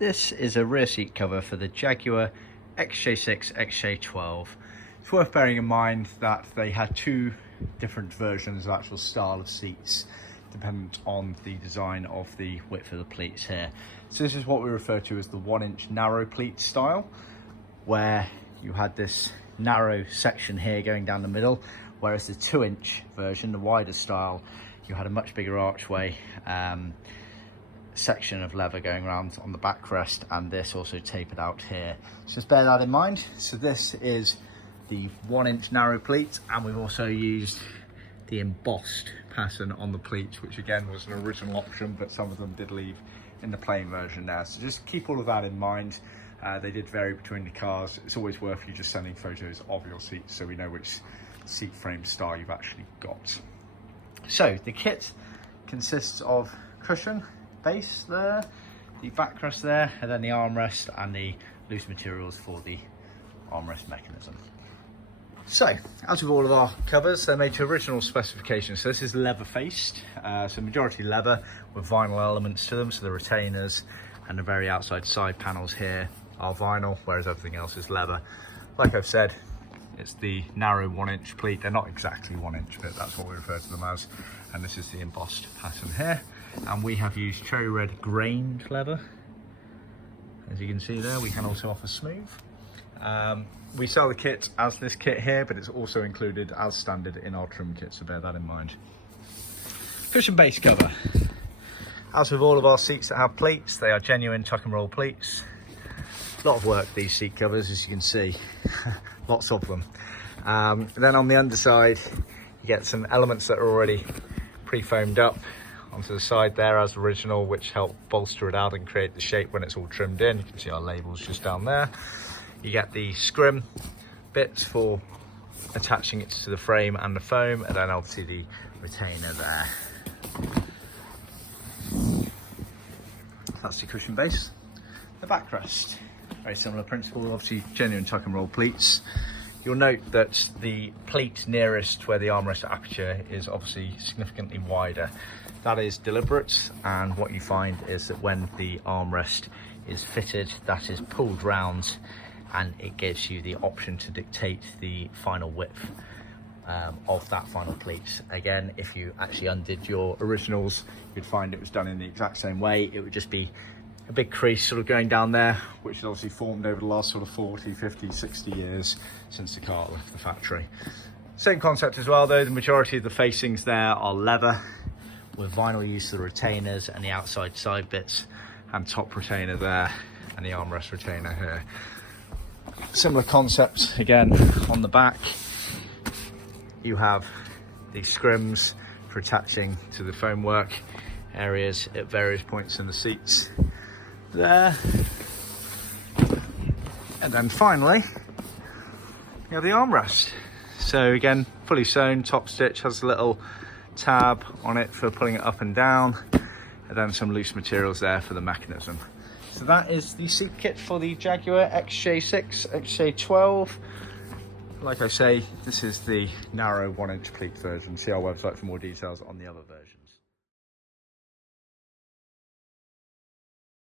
This is a rear seat cover for the Jaguar XJ6 XJ12. It's worth bearing in mind that they had two different versions of actual style of seats dependent on the design of the width of the pleats here. So this is what we refer to as the 1-inch narrow pleat style, where you had this narrow section here going down the middle, whereas the 2-inch version, the wider style, you had a much bigger archway section of leather going around on the backrest, and this also tapered out here. So just bear that in mind. So this is the 1-inch narrow pleat, and we've also used the embossed pattern on the pleats, which again was an original option, but some of them did leave in the plain version now. So just keep all of that in mind. They did vary between the cars. It's always worth you just sending photos of your seats so we know which seat frame style you've actually got. So the kit consists of cushion, base there, the backrest there, and then the armrest and the loose materials for the armrest mechanism. So, as with all of our covers, they're made to original specifications. So this is leather faced, so majority leather with vinyl elements to them. So the retainers and the very outside side panels here are vinyl, whereas everything else is leather. Like I've said, it's the narrow 1-inch pleat. They're not exactly 1 inch, but that's what we refer to them as. And this is the embossed pattern here. And we have used cherry red grained leather. As you can see there, we can also offer smooth. We sell the kit as this kit here, but it's also included as standard in our trim kit, so bear that in mind. Cushion base cover. As with all of our seats that have pleats, they are genuine tuck and roll pleats. A lot of work, these seat covers, as you can see. Lots of them. Then on the underside, you get some elements that are already pre-foamed up onto the side there as original, which help bolster it out and create the shape when it's all trimmed in. You can see our labels just down there. You get the scrim bits for attaching it to the frame and the foam, and then obviously the retainer there. That's the cushion base. The backrest, very similar principle, obviously genuine tuck and roll pleats. You'll note that the pleat nearest where the armrest aperture is obviously significantly wider. That is deliberate, and what you find is that when the armrest is fitted, that is pulled round, and it gives you the option to dictate the final width of that final pleat. Again, if you actually undid your originals, you'd find it was done in the exact same way. It would just be a big crease sort of going down there, which has obviously formed over the last sort of 40, 50, 60 years since the car left the factory. Same concept as well though, the majority of the facings there are leather with vinyl use of the retainers and the outside side bits, and top retainer there and the armrest retainer here. Similar concepts again on the back. You have the scrims for attaching to the foamwork areas at various points in the seats there. And then finally, you have the armrest. So again, fully sewn, top stitch, has a little tab on it for pulling it up and down, and then some loose materials there for the mechanism. So that is the seat kit for the Jaguar XJ6 XJ12. Like I say, this is the narrow 1-inch pleat version. See our website for more details on the other version.